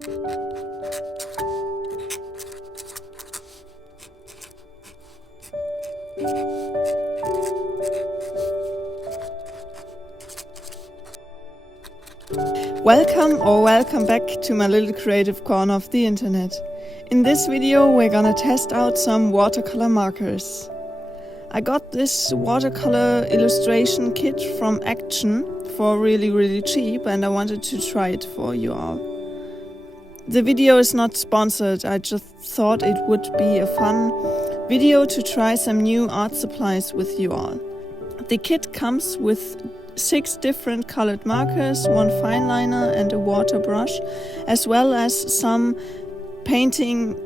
Welcome back to my little creative corner of the internet. In this video we're gonna test out some watercolor markers. I got this watercolor illustration kit from Action for really cheap, and I wanted to try it for you all. The video is not sponsored, I just thought it would be a fun video to try some new art supplies with you all. The kit comes with 6 different colored markers, 1 fine liner and a water brush, as well as some painting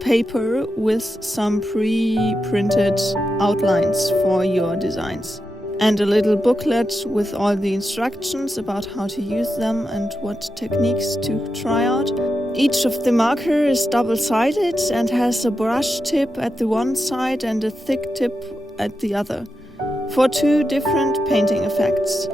paper with some pre-printed outlines for your designs. And a little booklet with all the instructions about how to use them and what techniques to try out. Each of the marker is double-sided and has a brush tip at the one side and a thick tip at the other, for 2 different painting effects.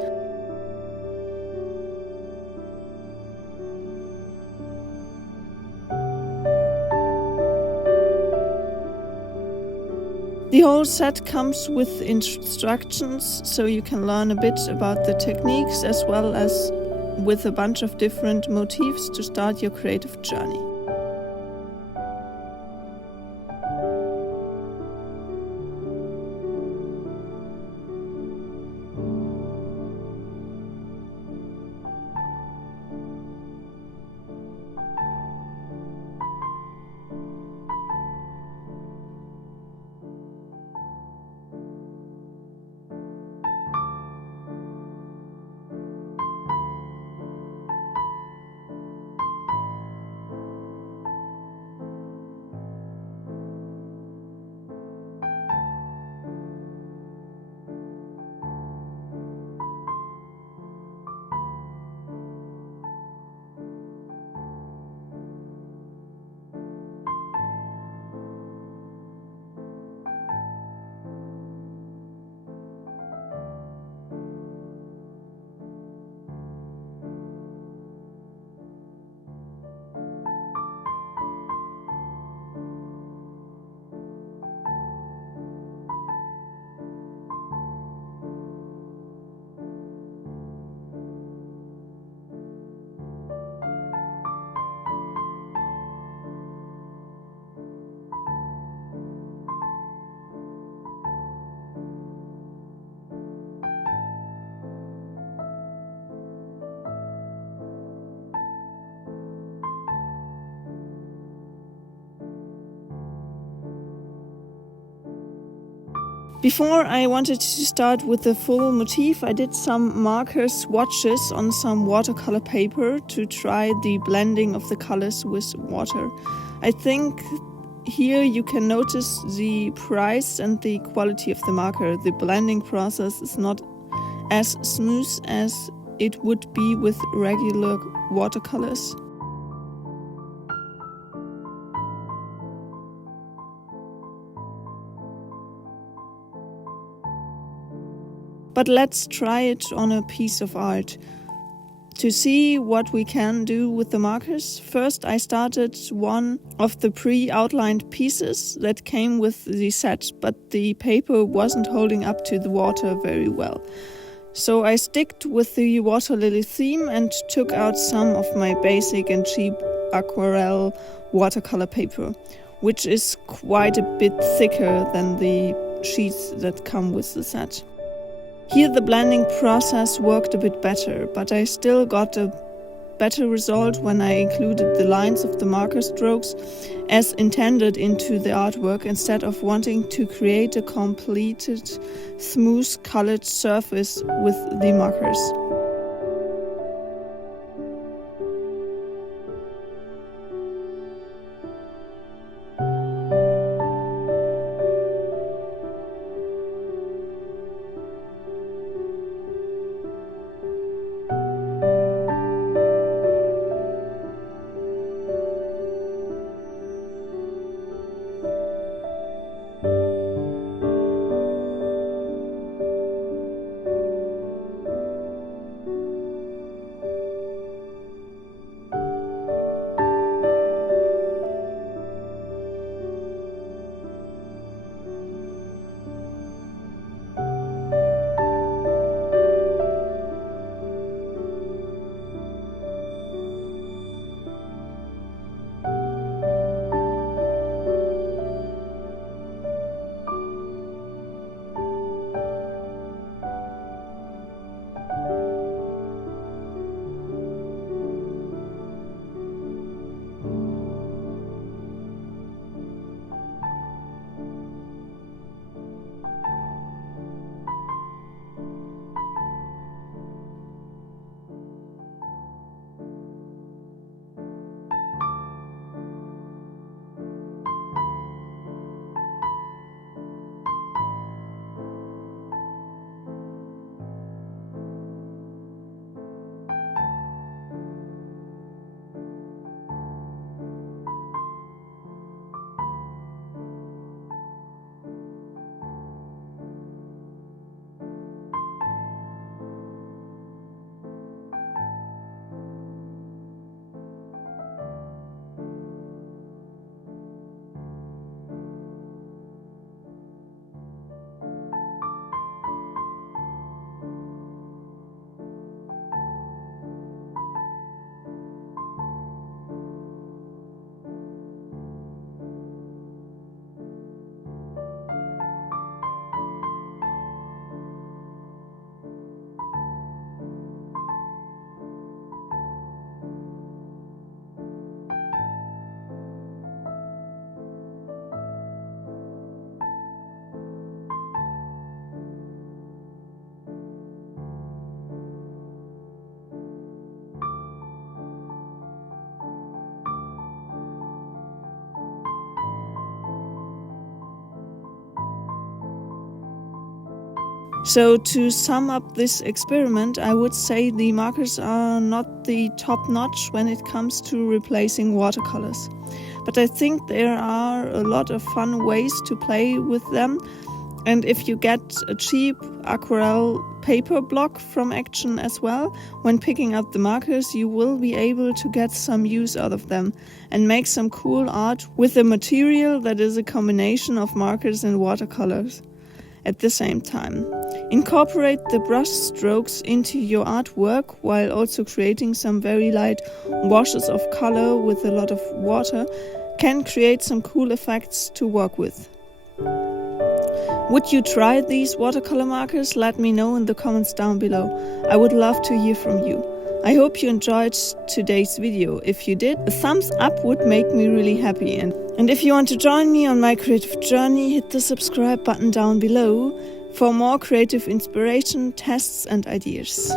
The whole set comes with instructions, so you can learn a bit about the techniques as well as with a bunch of different motifs to start your creative journey. Before I wanted to start with the full motif, I did some marker swatches on some watercolor paper to try the blending of the colors with water. I think here you can notice the price and the quality of the marker. The blending process is not as smooth as it would be with regular watercolors. But let's try it on a piece of art. To see what we can do with the markers, first I started one of the pre-outlined pieces that came with the set, but the paper wasn't holding up to the water very well. So I sticked with the water lily theme and took out some of my basic and cheap aquarelle watercolor paper, which is quite a bit thicker than the sheets that come with the set. Here the blending process worked a bit better, but I still got a better result when I included the lines of the marker strokes as intended into the artwork instead of wanting to create a completed, smooth colored surface with the markers. So to sum up this experiment, I would say the markers are not the top notch when it comes to replacing watercolors. But I think there are a lot of fun ways to play with them, and if you get a cheap aquarelle paper block from Action as well, when picking up the markers you will be able to get some use out of them and make some cool art with a material that is a combination of markers and watercolors at the same time. Incorporate the brush strokes into your artwork while also creating some very light washes of color with a lot of water can create some cool effects to work with. Would you try these watercolor markers? Let me know in the comments down below. I would love to hear from you. I hope you enjoyed today's video. If you did, a thumbs up would make me really happy. And if you want to join me on my creative journey, hit the subscribe button down below for more creative inspiration, tests and ideas.